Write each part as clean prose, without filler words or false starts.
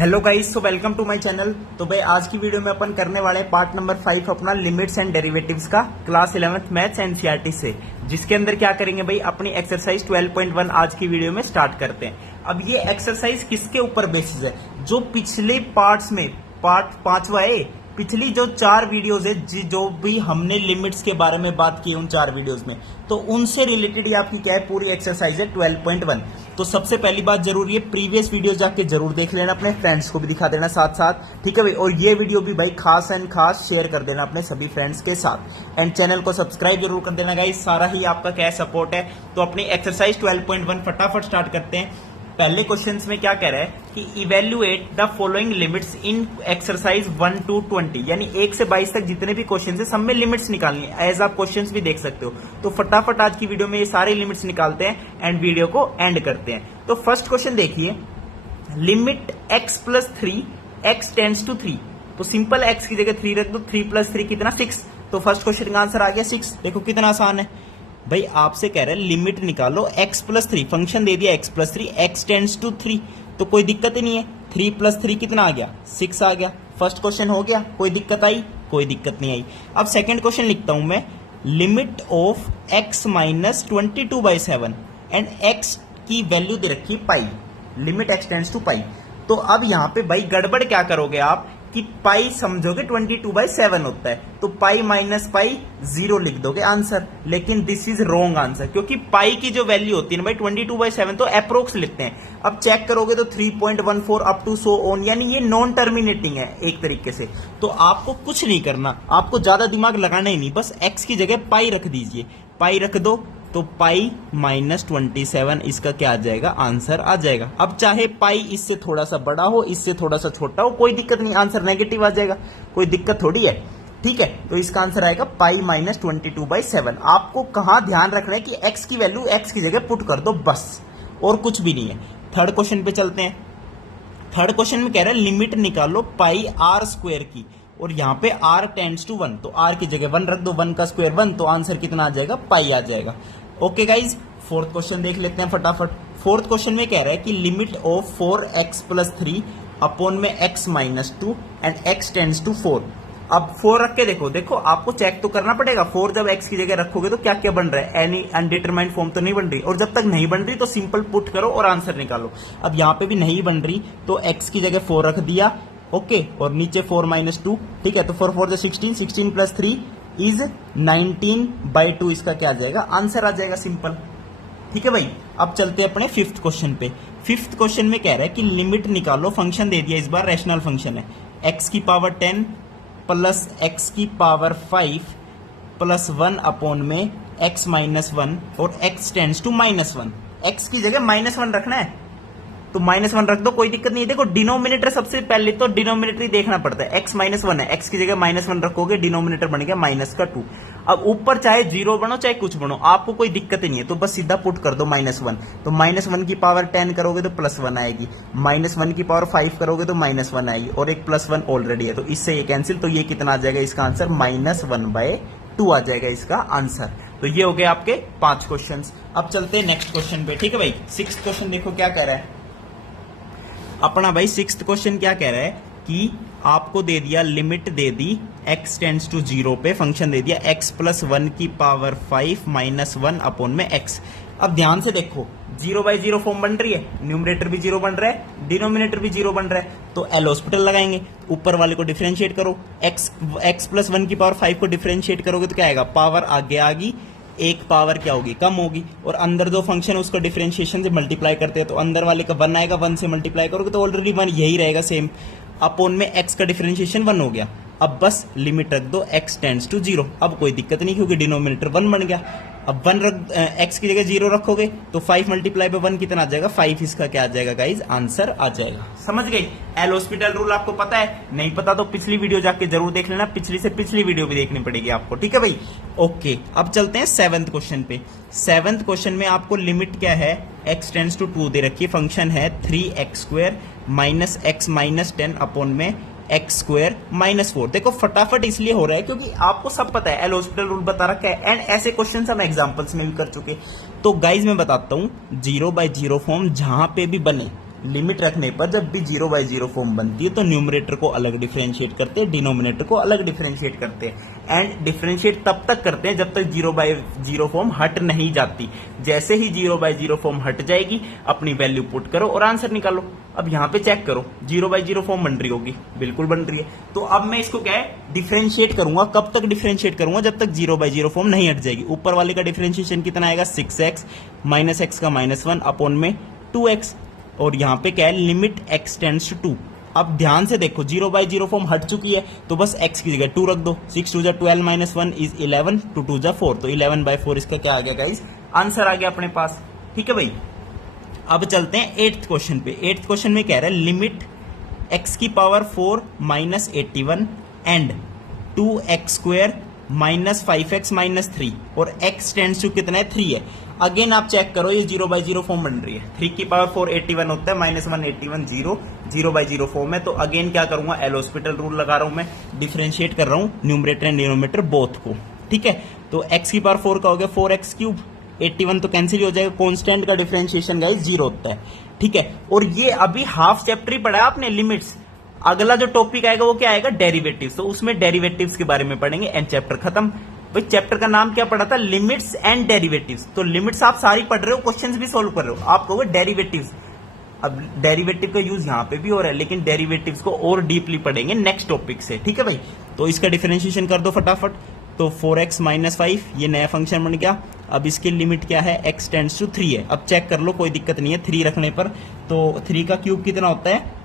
Hello guys, so welcome to my channel. तो भाई आज की वीडियो में अपन करने वाले हैं पार्ट नंबर 5 अपना लिमिट्स एंड डेरिवेटिव्स का क्लास 11th मैथ्स एनसीईआरटी से, जिसके अंदर क्या करेंगे भाई अपनी एक्सरसाइज 12.1 आज की वीडियो में स्टार्ट करते हैं। अब ये एक्सरसाइज किसके ऊपर बेसिस है? जो पिछले पार्ट्स में पार्ट 5वां है, पिछली जो 4 वीडियोस है जो भी हमने लिमिट्स के बारे में बात की उन 4 वीडियोस में, तो उनसे रिलेटेड ही आपकी क्या है पूरी एक्सरसाइज है 12.1। तो सबसे पहली बात जरूरी है प्रीवियस वीडियो जाके जरूर देख लेना, अपने फ्रेंड्स को भी दिखा देना साथ साथ, ठीक है भाई। और ये वीडियो भी भाई खास एंड खास शेयर कर देना अपने सभी फ्रेंड्स के साथ, एंड चैनल को सब्सक्राइब जरूर कर देना गाइस। सारा ही आपका क्या सपोर्ट है। तो अपनी एक्सरसाइज 12.1 फटाफट स्टार्ट करते हैं। पहले क्वेश्चंस में क्या कह रहा है कि evaluate the following limits in exercise 1 to 20, यानी 1 से 22 तक जितने भी क्वेश्चन है सब में लिमिट्स निकालनी है। एज आप क्वेश्चंस भी देख सकते हो। तो फटाफट आज की वीडियो में ये सारे लिमिट्स निकालते हैं एंड वीडियो को एंड करते हैं। तो फर्स्ट क्वेश्चन देखिए, limit x plus 3 x tends to 3। तो सिंपल x की जगह 3 रख दो, 3 प्लस 3 कितना 6। तो फर्स्ट क्वेश्चन का आंसर आ गया 6। देखो कितना आसान है भाई। आपसे कह रहे हैं लिमिट निकालो x प्लस 3, फंक्शन दे दिया x plus 3 x tends to 3, तो कोई दिक्कत ही नहीं है। 3 प्लस 3 कितना आ गया 6 आ गया। फर्स्ट क्वेश्चन हो गया, कोई दिक्कत आई? कोई दिक्कत नहीं आई। अब सेकंड क्वेश्चन लिखता हूं मैं, limit of x minus 22/7 and x की वैल्यू दे रखी पाई, लिमिट x टेंड्स टू पाई। तो अब यहां पे भाई गड़बड़ क्या करोगे आप कि पाई समझोगे 22/7 होता है, तो पाई माइनस पाई 0 लिख दोगे आंसर। लेकिन दिस इज रॉन्ग आंसर, क्योंकि पाई की जो वैल्यू होती है ना भाई 22/7 तो अप्रोक्स लिखते हैं। अब चेक करोगे तो 3.14 अप टू सो ऑन, यानी ये नॉन टर्मिनेटिंग है एक तरीके से। तो आपको कुछ नहीं करना, आपको ज्यादा दिमाग लगाना ही नहीं, बस एक्स की जगह पाई रख दीजिए। पाई रख दो तो पाई माइनस 27 इसका क्या आ जाएगा, आंसर आ जाएगा। अब चाहे पाई इससे थोड़ा सा बड़ा हो, इससे थोड़ा सा छोटा हो, कोई दिक्कत नहीं, आंसर नेगेटिव आ जाएगा, कोई दिक्कत थोड़ी है, ठीक है। तो इसका आंसर आएगा पाई माइनस 22/7। आपको कहां ध्यान रखना है कि एक्स की वैल्यू एक्स की जगह पुट कर दो बस, और कुछ भी नहीं है। थर्ड क्वेश्चन पे चलते हैं। थर्ड क्वेश्चन में कह रहा है लिमिट निकालो पाई आर स्क्वायर की, और यहां पे r टेंड्स टू 1, तो r की जगह 1 रख दो, 1 का स्क्वायर 1, तो आंसर कितना आ जाएगा, पाई आ जाएगा। ओके गाइज, फोर्थ क्वेश्चन देख लेते हैं फटाफट। फोर्थ क्वेश्चन में कह रहा है कि limit of 4x plus 3 upon में x minus 2 and x tends to 4। अब 4 रख के देखो आपको चेक तो करना पड़ेगा। 4 जब x की जगह रखोगे तो क्या क्या बन रहा है, एनी अनडिटरमाइंड फॉर्म तो नहीं बन रही, और जब तक नहीं बन रही तो सिंपल पुट करो और आंसर निकालो। अब यहां पे भी नहीं बन रही तो x की जगह 4 रख दिया, ओके, और नीचे 4 माइनस 2, ठीक है। तो 4 4 16, 16 प्लस 3 इज 19/2, इसका क्या आ जाएगा, आंसर आ जाएगा, सिंपल, ठीक है भाई। अब चलते हैं अपने फिफ्थ क्वेश्चन पे। फिफ्थ क्वेश्चन में कह रहा है कि लिमिट निकालो, फंक्शन दे दिया, इस बार रैशनल फंक्शन है, x की पावर 10 प्लस x की पावर 5 प्लस 1 अपॉन में x माइनस 1 और x टेंड्स टू -1। x की जगह -1 रखना है तो -1 रख दो, कोई दिक्कत नहीं है। देखो डिनोमिनेटर सबसे पहले तो डिनोमिनेटर ही देखना पड़ता है। x -1 है, x की जगह -1 रखोगे, डिनोमिनेटर बन गया -2। अब ऊपर चाहे 0 बनो चाहे कुछ बनो, आपको कोई दिक्कत नहीं है, तो बस सीधा पुट कर दो -1। तो -1 की पावर 10 करोगे तो +1 आएगी, -1 की पावर 5 करोगे तो -1 आएगी, और एक +1 ऑलरेडी है, तो इससे ये कैंसिल, तो ये कितना आ जाएगा, इसका आंसर -1/2 आ जाएगा इसका आंसर। तो ये हो गए आपके 5 क्वेश्चंस। अब चलते हैं नेक्स्ट क्वेश्चन पे, ठीक है भाई। 6th क्वेश्चन देखो क्या कह रहा है अपना भाई। 6th क्वेश्चन क्या कह रहा है कि आपको दे दिया, लिमिट दे दी x टेंड्स टू 0 पे, फंक्शन दे दिया x प्लस 1 की पावर 5 माइनस 1 अपॉन में x। अब ध्यान से देखो 0/0 फॉर्म बन रही है, न्यूमरेटर भी 0 बन रहा है, डिनोमिनेटर भी 0 बन रहा है, तो एल हॉस्पिटल लगाएंगे, ऊपर वाले को डिफरेंशिएट करो, x प्लस 1 की पावर 5 को डिफरेंशिएट करोगे तो क्या आएगा, पावर आगे आ गई, एक पावर क्या होगी, कम होगी, और अंदर जो फंक्शन है उसको डिफरेंशिएशन से मल्टीप्लाई करते हैं, तो अंदर वाले का 1 आएगा, 1 से मल्टीप्लाई करोगे तो ऑलरेडी 1 यही रहेगा सेम, अपॉन में x का डिफरेंशिएशन 1 हो गया। अब बस लिमिट रख दो x टेंड्स टू 0। अब कोई दिक्कत नहीं क्योंकि डिनोमिनेटर 1 बन गया। अब 1 x की जगह 0 रखोगे तो 5 मल्टीप्लाई पे 1 कितना आ जाएगा, 5, इसका क्या आ जाएगा गाइज, आंसर आ जाएगा। समझ गई? एल हॉस्पिटल रूल आपको पता है, नहीं पता तो पिछली वीडियो जाके जरूर देख लेना, पिछली से पिछली वीडियो भी देखनी पड़ेगी आपको, ठीक है भाई। ओके, अब चलते हैं 7th क्वेश्चन पे। 7th क्वेश्चन में आपको लिमिट क्या है, x टेंड्स टू 2 दे रखी है, फंक्शन है 3x² minus x minus 10 upon में एक्स स्क्वायर -4। देखो फटाफट इसलिए हो रहा है क्योंकि आपको सब पता है, एल हॉस्पिटल रूल बता रखा है, एंड ऐसे क्वेश्चन हम एग्जांपल्स में भी कर चुके। तो गाइज मैं बताता हूं, 0/0 फॉर्म जहां पे भी बने लिमिट रखने पर जब भी 0/0 फॉर्म बनती है तो न्यूमरेटर को अलग डिफरेंशिएट करते हैं, डिनोमिनेटर को अलग डिफरेंशिएट करते हैं। एंड डिफरेंशिएट तब तक करते हैं जब तक 0/0 फॉर्म हट नहीं जाती। जैसे ही 0/0 फॉर्म हट जाएगी अपनी वैल्यू पुट करो और आंसर निकालो। अब यहाँ पे चेक करो 0/0 फॉर्म बन रही होगी, बिल्कुल बन रही है। तो अब मैं इसको क्या है डिफरेंशिएट करूंगा। कब तक डिफरेंशिएट करूंगा? जब तक 0/0 फॉर्म नहीं हट जाएगी। ऊपर वाले का डिफरेंशिएशन कितना आएगा? 6x माइनस एक्स का -1 अपॉन में 2x। और यहाँ पे क्या है? Limit x tends to 2। अब ध्यान से देखो 0/0 फॉर्म हट चुकी है तो बस x की जगह 2 रख दो। 6 2 12 -1 इज 11, 2 2 4, तो 11/4 इसका क्या आ गया गाइस? आंसर आ गया अपने पास। ठीक है भाई, अब चलते हैं 8th क्वेश्चन पे। 8th क्वेश्चन में कह रहा है लिमिट x की power 4 minus 81 and 2x² minus 5x minus 3 और x टेंड्स टू कितना है? 3 है। अगेन आप चेक करो ये 0/0 फॉर्म बन रही है। 3 की पावर 4 81 होता है, -1 81 0, 0/0 फॉर्म है। तो अगेन क्या करूंगा? एल हॉस्पिटल रूल लगा रहा हूं मैं, डिफरेंशिएट कर रहा हूं न्यूमरेटर एंड डिनोमिनेटर बोथ को। ठीक है, तो x की पावर 4 का हो गया 4x³, 81 तो कैंसिल हो जाएगा। कांस्टेंट का डिफरेंशिएशन गाइस 0 होता है। ठीक है, और ये अभी हाफ चैप्टर ही पढ़ा है आपने लिमिट्स। अगला जो टॉपिक आएगा वो क्या आएगा? डेरिवेटिव्स। तो उसमें डेरिवेटिव्स के बारे में पढ़ेंगे एंड चैप्टर खत्म। भाई चैप्टर का नाम क्या पढ़ा था? Limits and derivatives. तो लिमिट्स आप सारी पढ़ रहे हो, क्वेश्चंस भी सोल्व कर रहे हो, आप कहोगे डेरिवेटिव्स। अब डेरिवेटिव का यूज यहां पे भी हो रहा है, लेकिन डेरिवेटिव्स को और डीपली पढ़ेंगे नेक्स्ट टॉपिक से। ठीक है भाई, तो इसका डिफरेंशिएशन कर दो फटाफट। तो 4x माइनस 5 ये नया फंक्शन बन गया। अब इसकी लिमिट क्या है? x टेंड्स टू 3 है। अब चेक कर लो, कोई दिक्कत नहीं है 3 रखने पर। तो 3 का क्यूब कितना होता है?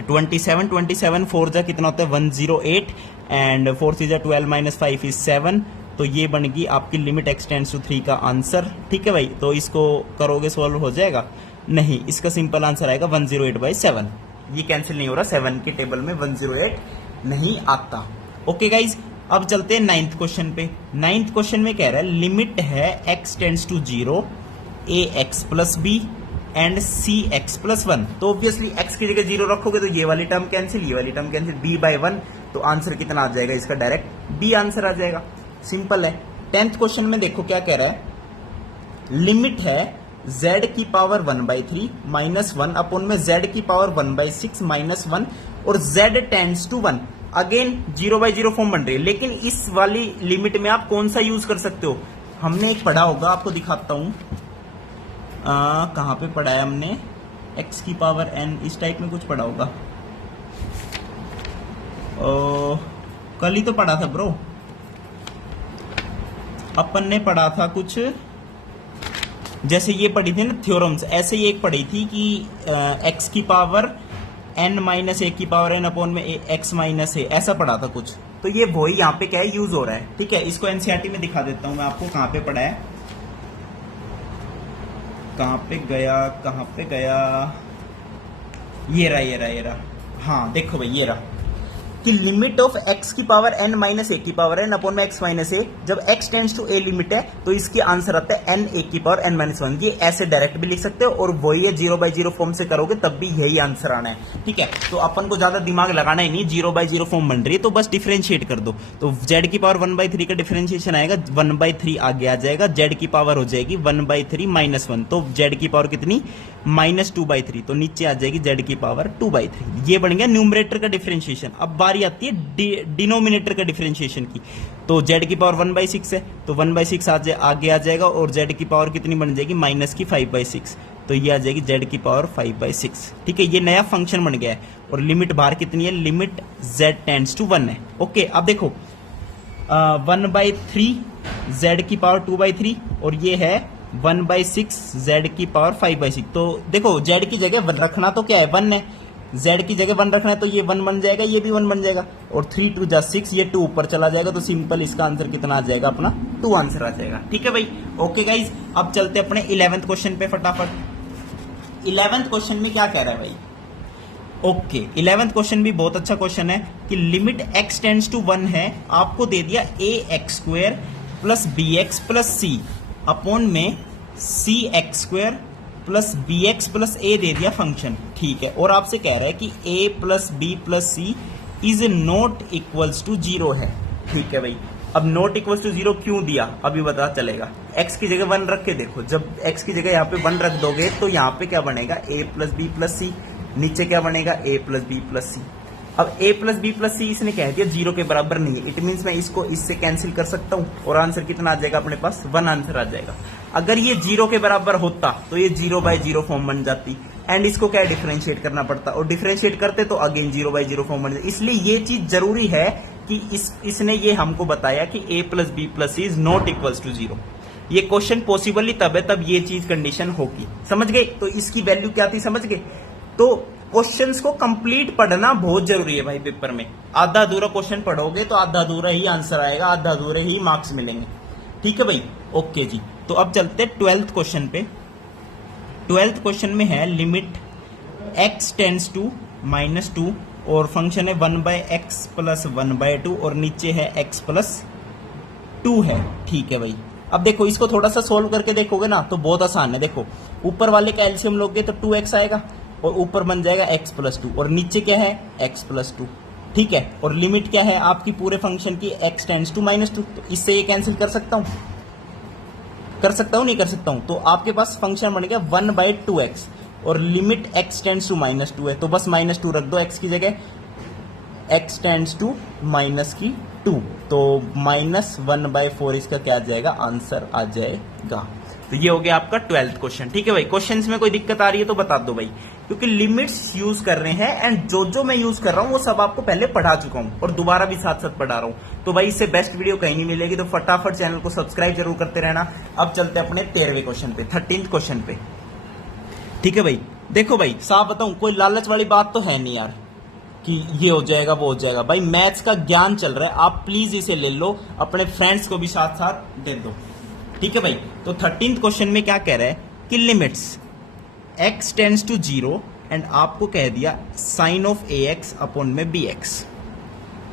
27, 27 4 जा कितना होता है? 108 एंड 4 3 जा 12 माइनस 5 इज 7। तो ये बन गई आपकी लिमिट x टेंड्स टू 3 का आंसर। ठीक है भाई, तो इसको करोगे सॉल्व हो जाएगा? नहीं, इसका सिंपल आंसर आएगा 108/7। ये कैंसिल नहीं हो रहा, 7 के टेबल में 108 नहीं आता। ओके गाइज, अब चलते हैं 9th क्वेश्चन पे। 9th क्वेश्चन में कह रहा है लिमिट है x tends to 0 ax plus b and cx plus 1। तो ऑब्वियसली x की जगह 0 रखोगे तो ये वाली टर्म कैंसिल, ये वाली टर्म कैंसिल, b/1। तो आंसर कितना आ जाएगा इसका? डायरेक्ट b आंसर आ जाएगा। सिंपल है। 10th क्वेश्चन में देखो क्या कह रहा है, लिमिट है z की पावर 1/3 -1 अपॉन में z की पावर 1/6 -1 और z tends to 1। Again 0/0 form बन रही है, लेकिन इस वाली लिमिट में आप कौन सा यूज कर सकते हो? हमने एक पढ़ा होगा, आपको दिखाता हूं कहां पे पढ़ा है हमने। x की पावर n इस टाइप में कुछ पढ़ा होगा, कल ही तो पढ़ा था ब्रो, अपन ने पढ़ा था कुछ जैसे ये पढ़ी थी ना थ्योरम्स, ऐसे ही एक पढ़ी थी कि x की पावर n माइनस ए की पावर n अपॉन में x माइनस ए, ऐसा पढ़ा था कुछ। तो ये वही यहाँ पे क्या है यूज हो रहा है। ठीक है, इसको एनसीईआरटी में दिखा देता हूं मैं आपको कहां पे पढ़ा है, कहां पे गया, ये रहा। हाँ देखो भाई, ये रहा कि लिमिट ऑफ x की पावर n माइनस ए की पावर n अपॉन में x माइनस ए, जब x tends to a limit है तो इसकी आंसर आता है n a की पावर n माइनस 1। ये ऐसे डायरेक्ट भी लिख सकते हो और वही है 0/0 फॉर्म से करोगे तब भी यही आंसर आना है। ठीक है, तो अपन को ज्यादा दिमाग लगाना ही नहीं, 0/0 फॉर्म बन रही है तो बस डिफरेंशिएट कर दो। तो z की पावर 1/3 का डिफरेंशिएशन आएगा, 1/3 आगे आ जाएगा, z की पावर हो जाएगी 1/3 -1, तो z की पावर कितनी? -2/3, तो नीचे आ जाएगी z की पावर 2/3। ये बन गया न्यूमरेटर का डिफरेंशिएशन। अब बारी आती है डिनोमिनेटर का डिफरेंशिएशन की। तो z की पावर 1/6 है तो 1/6 आगे आ जाएगा और z की पावर कितनी बन जाएगी? -5/6, तो ये आ जाएगी z की पावर 5/6। ठीक है, ये नया फंक्शन बन गया है और लिमिट बाहर कितनी है? लिमिट z टेंड्स टू 1 है। ओके, अब देखो 1/3 z की पावर 2/3 और ये है 1/6 z की पावर 5/6। तो देखो z की जगह 1 रखना तो क्या है? 1 है, z की जगह 1 रखना है तो ये 1 बन जाएगा, ये भी 1 बन जाएगा और 3 2 जा 6, ये 2 ऊपर चला जाएगा। तो सिंपल इसका आंसर कितना आ जाएगा? अपना 2 आंसर आ जाएगा। ठीक है भाई, ओके गाइज, अब चलते अपने 11th क्वेश्चन पे फटाफट। 11th क्वेश्चन में क्या कह रहा है भाई? ओके, 11th क्वेश्चन भी बहुत अच्छा क्वेश्चन है कि लिमिट x टेंड्स टू 1 है, आपको दे दिया ax² plus bx plus c upon में cx² plus bx plus a दे दिया फंक्शन। ठीक है, और आपसे कह रहा है कि a plus b plus c is not equals to 0 है। ठीक है भाई, अब नॉट इक्वल टू 0 क्यों दिया अभी पता चलेगा। x की जगह 1 रख के देखो, जब x की जगह यहाँ पे 1 रख दोगे तो यहाँ पे क्या बनेगा a प्लस बी प्लस सी, नीचे क्या बनेगा a प्लस बी प्लस सी। अब a प्लस बी प्लस सी इसने कह दिया 0 के बराबर नहीं है, इट मीन्स मैं इसको इससे कैंसिल कर सकता हूँ और आंसर कितना आ जाएगा अपने पास 1 आंसर आ जाएगा। अगर ये 0 के बराबर होता तो ये 0/0 फॉर्म बन जाती एंड इसको क्या डिफरेंशिएट करना पड़ता और डिफरेंशिएट करते तो अगेन 0/0 फॉर्म बन जाती। इसलिए ये चीज जरूरी है कि इसने ये हमको बताया कि a plus b plus c is not equal to 0। ये क्वेश्चन पॉसिबल ही तब है तब ये चीज कंडीशन होगी, समझ गए। तो इसकी वैल्यू क्या थी समझ गए। तो क्वेश्चंस को कंप्लीट पढ़ना बहुत जरूरी है भाई पेपर में। आधा अधूरा क्वेश्चन पढ़ोगे तो आधा अधूरा ही आंसर आएगा, आधा अधूरे ही मार्क्स मिलेंगे। ठीक है भाई, ओके जी। तो अब चलते 12th क्वेश्चन पे। 12th क्वेश्चन में है लिमिट x टेंड्स टू -2 और फंक्शन है 1/x प्लस 1/2 और नीचे है x प्लस 2 है। ठीक है भाई, अब देखो इसको थोड़ा सा सोल्व करके देखोगे ना तो बहुत आसान है। देखो ऊपर वाले का एलसीएम लोगे तो 2x आएगा और ऊपर बन जाएगा x प्लस 2 और नीचे क्या है x प्लस 2। ठीक है, और लिमिट क्या है आपकी पूरे फंक्शन की x टेंड्स टू -2। तो इससे ये कैंसिल कर सकता हूं, नहीं कर सकता हूं। तो आपके पास फंक्शन बन गया 1/2x और लिमिट x टेंड्स टू -2 है तो बस -2 रख दो x की जगह, x टेंड्स टू -2 तो -1/4 इसका क्या आ जाएगा आंसर आ जाएगा। तो ये हो गया आपका 12th क्वेश्चन। ठीक है भाई, क्वेश्चंस में कोई दिक्कत आ रही है तो बता दो भाई, क्योंकि लिमिट्स यूज कर रहे हैं एंड जो मैं यूज कर रहा हूं वो सब आपको पहले पढ़ा चुका हूं और दोबारा भी साथ साथ पढ़ा रहा हूं। तो भाई इससे बेस्ट वीडियो कहीं नहीं मिलेगी, तो फटाफट चैनल को सब्सक्राइब जरूर करते रहना। अब चलते अपने 13वें क्वेश्चन पे, 13th क्वेश्चन पे। ठीक है भाई, देखो भाई साफ बताऊं कोई लालच वाली बात तो है नहीं यार कि ये हो जाएगा वो हो जाएगा। भाई मैथ्स का ज्ञान चल रहा है, आप प्लीज इसे ले लो, अपने फ्रेंड्स को भी साथ साथ दे दो। ठीक है भाई, तो 13th क्वेश्चन में क्या कह रहा है कि limits x tends to 0 and आपको कह दिया साइन ऑफ ax अपॉन में bx।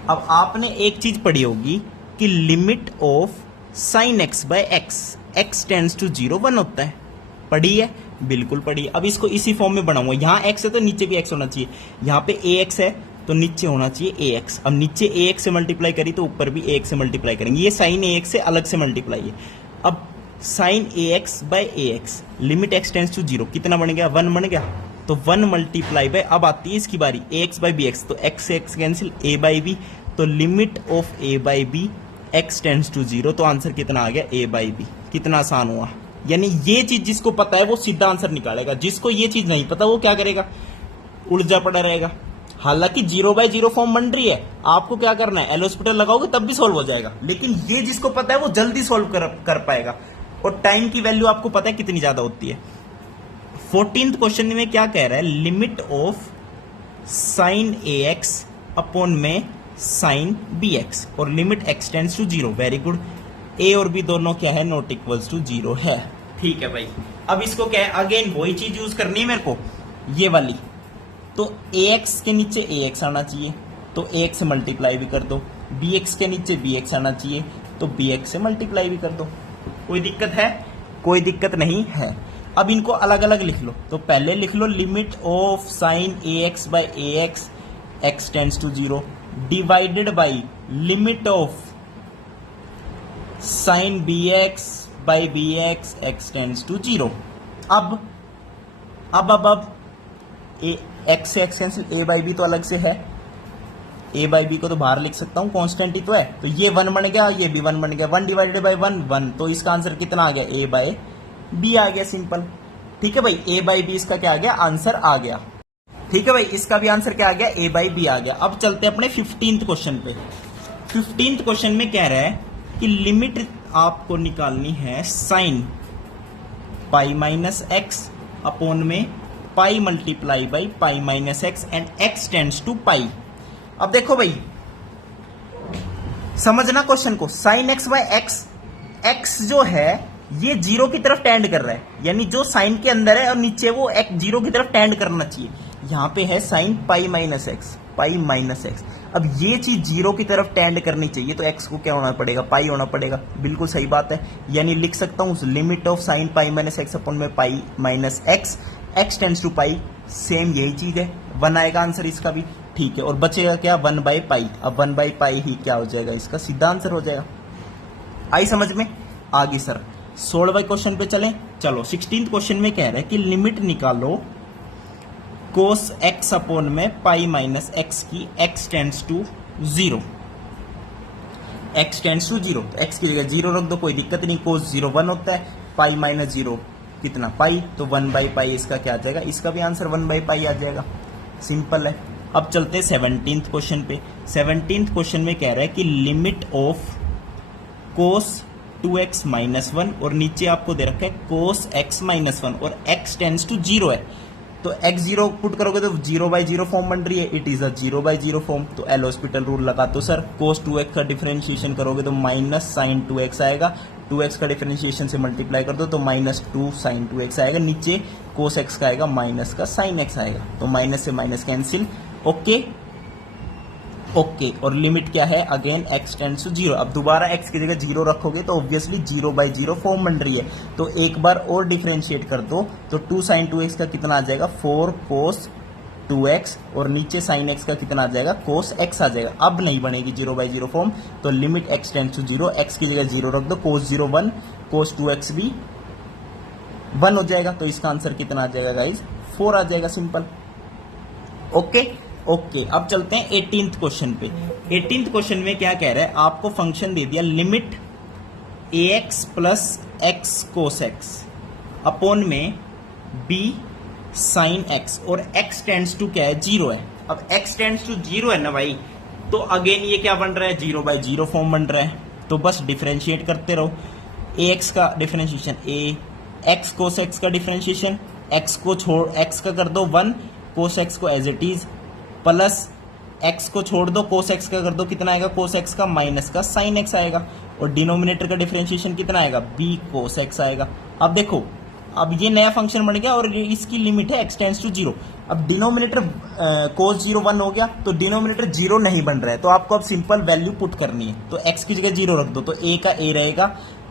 अब आपने एक चीज पढ़ी होगी कि limit of sine x by x tends to 0 1 होता है, पढ़ी है, बिल्कुल पढ़ी है। अब इसको इसी फॉर्म में बनाऊंगा, यहाँ x है तो नीचे भी x होना चाहिए, यहाँ पे ax है तो नीचे होना चाहिए ax। अब नीचे ax से मल्टीप्लाई करी तो ऊपर भी ax से मल्टीप्लाई करेंगे, ये साइन ax से अलग से मल्टीप्लाई है। अब sine ax by ax limit x tends to 0 कितना बन गया 1 बन गया, तो 1 मल्टीप्लाई बाय, अब आती है इसकी बारी ax बाय bx, तो x से x cancel a by b, तो limit of a by b x tends to 0, तो आंसर कितना आ गया a बाय b। कितना आसान हुआ, यानी ये चीज जिसको पता है वो सीधा आंसर निकालेगा, जिसको ये चीज नहीं पता वो क्या करेगा, उलझा पड़ा रहेगा। हालांकि 0/0 फॉर्म बन रही है, आपको क्या करना है एल हॉस्पिटल लगाओगे तब भी सॉल्व हो जाएगा, लेकिन ये जिसको पता है वो जल्दी सॉल्व कर पाएगा और टाइम की वैल्यू आपको पता है कितनी ज्यादा होती है। 14th क्वेश्चन में क्या कह रहा है, limit of sine ax upon में साइन bx और limit x tends to 0। Very good, a और b दोनों क्या है नॉट इक्वल्स टू 0 है। ठीक है भाई, अब इसको क्या है अगेन वही चीज यूज करनी है मेरे को, ये वाली। तो ax के नीचे ax आना चाहिए तो ax से मल्टीप्लाई भी कर दो, bx के नीचे bx आना चाहिए तो bx से मल्टीप्लाई भी कर दो। कोई दिक्कत है? कोई दिक्कत नहीं है। अब इनको अलग अलग लिख लो, तो पहले लिख लो limit of sine ax by ax x tends to 0 divided by limit of sine bx by bx x tends to 0। अब x से x cancel, a by b तो अलग से है, a बाई b को तो बाहर लिख सकता हूँ, कांस्टेंट ही तो है, तो ये 1 बन गया, ये भी 1 बन गया, 1 डिवाइडेड बाई 1 1, तो इसका आंसर कितना आ गया a बाई b आ गया, सिंपल। ठीक है भाई, a बाई b इसका क्या आ गया आंसर आ गया। ठीक है भाई, इसका भी आंसर क्या आ गया a बाई b आ गया। अब चलते हैं अपने 15th क्वेश्चन पे। 15th क्वेश्चन में कह रहा है कि लिमिट आपको निकालनी है sine pi minus x upon में pi multiply by pi minus x and x tends to pi. अब देखो भाई समझना क्वेश्चन को, sine x by x, x जो है ये 0 की तरफ टेंड कर रहा है, यानी जो साइन के अंदर है और नीचे वो 0 की तरफ टेंड करना चाहिए। यहां पे है साइन पाई माइनस एक्स, पाई माइनस एक्स। अब ये चीज 0 की तरफ टेंड करनी चाहिए तो x को क्या होना पड़ेगा पाई होना पड़ेगा, बिल्कुल सही बात है। यानी लिख सकता हूं limit of sine pi minus x upon में pi minus x, x tends to pi, same यही चीज है, 1 आएगा आंसर इसका भी। ठीक है, और बचेगा क्या 1 बाई पाई। अब 1 बाई पाई ही क्या हो जाएगा इसका सीधा आंसर हो जाएगा। आई समझ में? आगे सर 16वें क्वेश्चन पे चलें। चलो 16th क्वेश्चन में कह रहा है कि लिमिट निकालो कोस एक्स अपॉन में पाई माइनस एक्स की x tends to 0, x tends to 0, तो एक्स की जगह 0 रख दो, कोई दिक्कत नहीं। कोस 0 1 होता है, पाई माइनस 0 कितना पाई, तो 1 बाई पाई इसका क्या आ जाएगा, इसका भी आंसर 1 बाई पाई आ जाएगा, सिंपल है। अब चलते हैं 17th क्वेश्चन पे। 17th क्वेश्चन में कह रहा है कि limit of cos 2x minus 1 और नीचे आपको दे रखा है कोस x माइनस 1 और x टेंड्स टू 0 है, तो x 0 पुट करोगे तो 0 बाई 0 फॉर्म बन रही है, it is a 0 by 0 form. तो एल हॉस्पिटल रूल लगा दो सर, कोस 2x का डिफरेंशिएशन करोगे तो माइनस साइन 2x आएगा, 2x का डिफरेंशिएशन से मल्टीप्लाई कर दो तो माइनस 2 साइन 2x आएगा, नीचे कोस x का आएगा माइनस का साइन x आएगा, तो माइनस से माइनस कैंसिल। ओके ओके, और लिमिट क्या है, अगेन x टेंड्स टू 0। अब दोबारा x की जगह 0 रखोगे तो ऑब्वियसली 0 बाई 0 फॉर्म बन रही है, तो एक बार और डिफरेंशिएट कर दो तो 2 साइन 2x का कितना आ जाएगा, 4 कोस 2x, और नीचे साइन x का कितना आ जाएगा, कोस x आ जाएगा। अब नहीं बनेगी 0 बाई 0 फॉर्म, तो limit x tends to 0, x की जगह 0 रख दो, कोस 0 1, कोस 2x भी 1 हो जाएगा, तो इसका आंसर कितना आ जाएगा गाइज, 4 आ जाएगा, सिंपल। ओके ओके, अब चलते हैं 18th क्वेश्चन पे। 18th क्वेश्चन में क्या कह रहा है, आपको फंक्शन दे दिया लिमिट ax प्लस एक्स कोस एक्स अपॉन में b साइन x, और x टेंड्स टू क्या है, 0 है। अब x टेंड्स टू 0 है ना भाई, तो अगेन ये क्या बन रहा है, 0 बाई 0 फॉर्म बन रहा है, तो बस डिफरेंशिएट करते रहो। ax का differentiation a, x cos x का डिफरेंशिएशन, x को छोड़ x का कर दो 1, कोस x को as it is, plus x को छोड़ दो, कोस x का कर दो, कितना आएगा, कोस x का माइनस का साइन x आएगा, और डिनोमिनेटर का डिफरेंशिएशन कितना आएगा, b कोस x आएगा। अब देखो, अब ये नया फंक्शन बन गया और इसकी लिमिट है x टेंड्स टू 0। अब डिनोमिनेटर कोस 0 1 हो गया, तो डिनोमिनेटर 0 नहीं बन रहा है, तो आपको अब सिंपल वैल्यू पुट करनी है, तो x की जगह 0 रख दो, तो a का a रहेगा,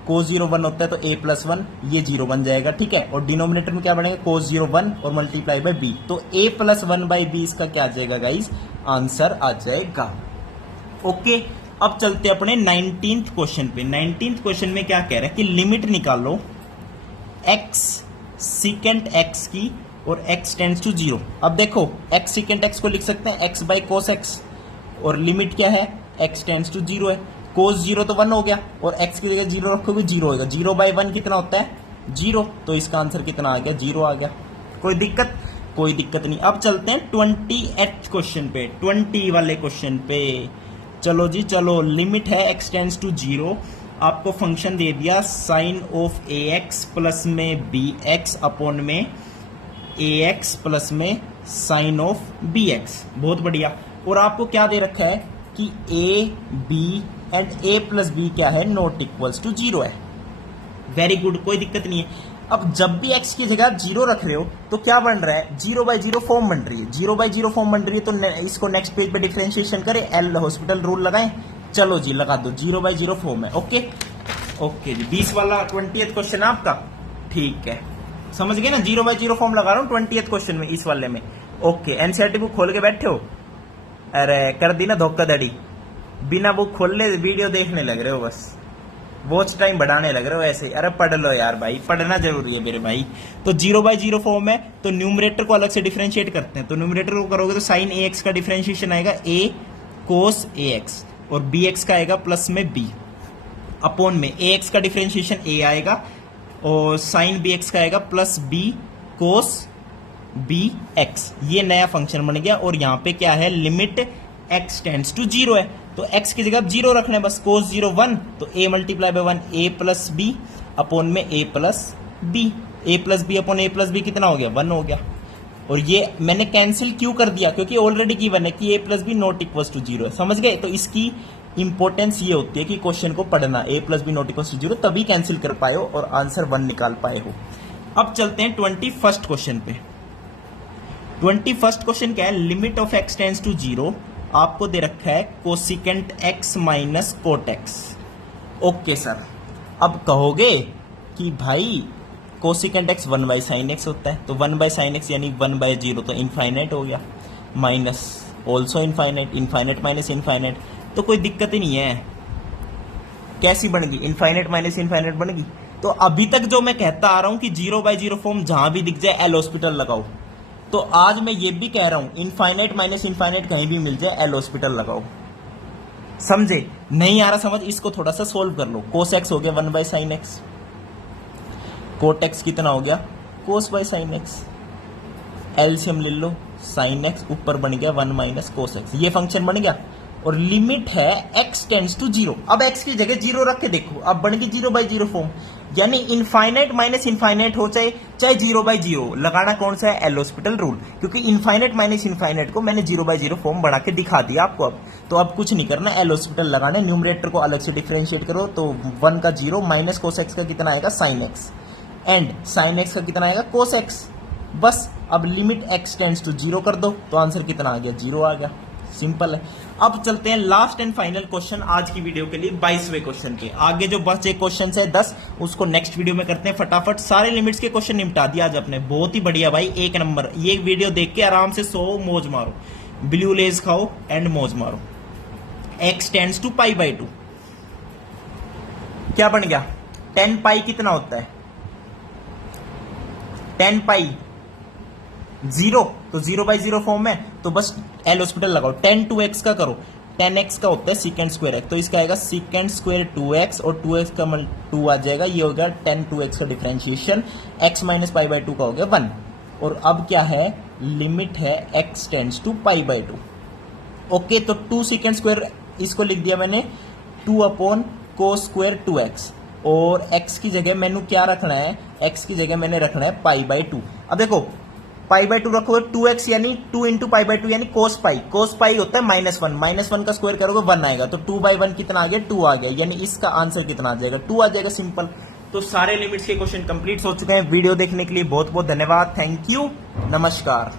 कोस 0 1 होता है तो a प्लस 1, ये 0 बन जाएगा, ठीक है। और डिनोमिनेटर में क्या बनेगा, कोस 0 1 और मल्टीप्लाई बाय b, तो a प्लस 1 बाई बी इसका क्या आ जाएगा गाइज, आंसर आ जाएगा। ओके, अब चलते अपने 19th क्वेश्चन पे। 19th क्वेश्चन में क्या कह रहा है कि लिमिट निकालो x सीकेंट x की और x टेंड्स टू 0। अब देखो x सीकेंट x को लिख सकते हैं x बाई कोस x, और लिमिट क्या है, x टेंड्स टू 0 है, कोस 0 तो 1 हो गया, और x की जगह 0 रखोगे 0 होगा, 0 बाई 1 कितना होता है, 0, तो इसका आंसर कितना आ गया, 0 आ गया। कोई दिक्कत, कोई दिक्कत नहीं। अब चलते हैं 28th क्वेश्चन पे, 20 वाले क्वेश्चन पे। चलो जी चलो, लिमिट है x टेंड्स टू 0, आपको फंक्शन दे दिया साइन ऑफ ax प्लस में bx अपॉन में ax प्लस में साइन ऑफ bx, बहुत बढ़िया। और आपको क्या दे रखा है कि a b and a plus b क्या है, नॉट इक्वल्स टू 0 है, वेरी गुड, कोई दिक्कत नहीं है। अब जब भी x की जगह 0 रख रहे हो तो क्या बन रहा है, 0 बाई 0 फॉर्म बन रही है, 0 बाई 0 फॉर्म बन रही है, तो इसको नेक्स्ट पेज पे डिफरेंशिएशन करें, एल हॉस्पिटल रूल लगाएं, चलो जी लगा दो, 0 बाई 0 फॉर्म है। ओके ओके जी, 20 वाला 20th क्वेश्चन है आपका, ठीक है, समझ गए ना, 0 बाई 0 फॉर्म लगा रहा हूँ 20th क्वेश्चन में, इस वाले में। ओके, एनसीईआरटी बुक खोल के बैठे हो, अरे कर दी ना धोखाधड़ी, बिना बुक खोल ले वीडियो देखने लग रहे हो, बस वॉच टाइम बढ़ाने लग रहे हो ऐसे। अरे पढ़ लो यार भाई, पढ़ना जरूरी है मेरे भाई। तो 0 बाई 0 फॉर्म है, तो न्यूमरेटर को अलग से डिफरेंशिएट करते हैं, तो न्यूमरेटर को करोगे तो साइन ax का डिफरेंशिएशन आएगा a कोस ax, और bx का आएगा प्लस में b अपॉन में ax का डिफरेंशिएशन a आएगा, और साइन bx का आएगा प्लस b कोस bx, ये नया फंक्शन बन गया। और यहाँ पे क्या है, लिमिट x टेंड्स टू 0 है, तो x की जगह 0 रखना है, बस कोस 0 1, तो a multiply by 1 a plus b upon में a plus b, a plus b upon a plus b कितना हो गया, 1 हो गया। और ये मैंने कैंसिल क्यों कर दिया, क्योंकि ऑलरेडी गिवन है कि a plus b not equals to 0 है, समझ गए। तो इसकी इंपॉर्टेंस ये होती है कि क्वेश्चन को पढ़ना, a plus b not equals to 0, तभी कैंसिल कर पाए हो और आंसर 1 निकाल पाए हो। अब चलते हैं 21st क्वेश्चन पे। 21st क्वेश्चन क्या है, limit of x tends to 0, आपको दे रखा है cosecant x minus cot x। Okay sir, अब कहोगे कि भाई cosecant x 1 by sine x होता है, तो 1 बाई साइन x यानी 1 बाई 0 तो इनफाइनाइट हो गया, minus also infinite, infinite minus infinite, तो कोई दिक्कत ही नहीं है। कैसी बन गई, इनफाइनाइट माइनस इनफाइनाइट बन गई। तो अभी तक जो मैं कहता आ रहा हूं कि 0/0 फॉर्म जहां भी दिख जाए एल हॉस्पिटल लगाओ, तो आज मैं ये भी कह रहा हूं इनफाइनाइट माइनस इनफाइनाइट कहीं भी मिल जाए एल हॉस्पिटल लगाओ। समझे? नहीं आ रहा समझ, इसको थोड़ा सा सोल्व कर लो। कोस एक्स हो गया 1/sin x, कोट एक्स कितना हो गया cos/sin x, एलसीएम ले लो, sin x ऊपर बन गया 1 - cos x, ये फंक्शन बन गया। और लिमिट है x टेंड्स टू 0। अब x की जगह 0 रख के देखो, अब बन गई 0/0 फॉर्म, यानी इनफाइनाइट माइनस इनफाइनाइट हो चाहे 0/0, लगाना कौन सा है, एल हॉस्पिटल रूल, क्योंकि इनफाइनाइट माइनस इनफाइनाइट को मैंने 0/0 फॉर्म बना के दिखा दिया आपको। अब तो अब कुछ नहीं करना, एल हॉस्पिटल लगाने, न्यूमरेटर को अलग से डिफरेंशिएट करो, तो 1 का 0 माइनस cos x का कितना आएगा sin x, and sin x का कितना आएगा cos x। बस अब लिमिट x टेंड्स टू 0 कर दो, तो आंसर कितना आ गया, 0 आ गया। सिंपल है। अब चलते हैं लास्ट एंड फाइनल क्वेश्चन आज की वीडियो के लिए, 22वें क्वेश्चन के। आगे जो बचे क्वेश्चन है 10, उसको नेक्स्ट वीडियो में करते हैं फटाफट। सारे लिमिट्स के क्वेश्चन निपटा दिया आज अपने, बहुत ही बढ़िया भाई, एक नंबर। ये वीडियो देख के आराम से सो मौज मारो, ब्लू लेज खाओ एंड मौज मारो। x टेंड्स टू π/2 क्या बन गया, 10 पाई कितना होता है, 10 पाई 0, तो 0/0 फॉर्म है, तो बस एल हॉस्पिटल लगाओ। 10 2x का करो, 10x का होता है सीकेंड स्क्वायर x, तो इसका आएगा सीकेंड स्क्वायर 2x, और 2x का 2 आ जाएगा, ये हो गया 10 2x का डिफरेंशिएशन, x माइनस π/2 का हो गया 1। और अब क्या है, लिमिट है x टेंड्स टू π/2। ओके, तो 2 सीकेंड स्क्वायर इसको लिख दिया मैंने 2/cos स्क्वायर 2x, और x की जगह मैंने क्या रखना है, x की जगह मैंने रखना है π/2। अब देखो π/2 रखोगे, 2x यानी 2 इंटू π/2 यानी cos पाई होता है -1, -1 का स्क्वायर करोगे 1 आएगा, तो 2/1 कितना आ गया, 2 आ गया, यानी इसका आंसर कितना आ जाएगा, 2 आ जाएगा, सिंपल। तो सारे लिमिट्स के क्वेश्चन कंप्लीट हो चुके हैं। वीडियो देखने के लिए बहुत बहुत धन्यवाद, थैंक यू, नमस्कार।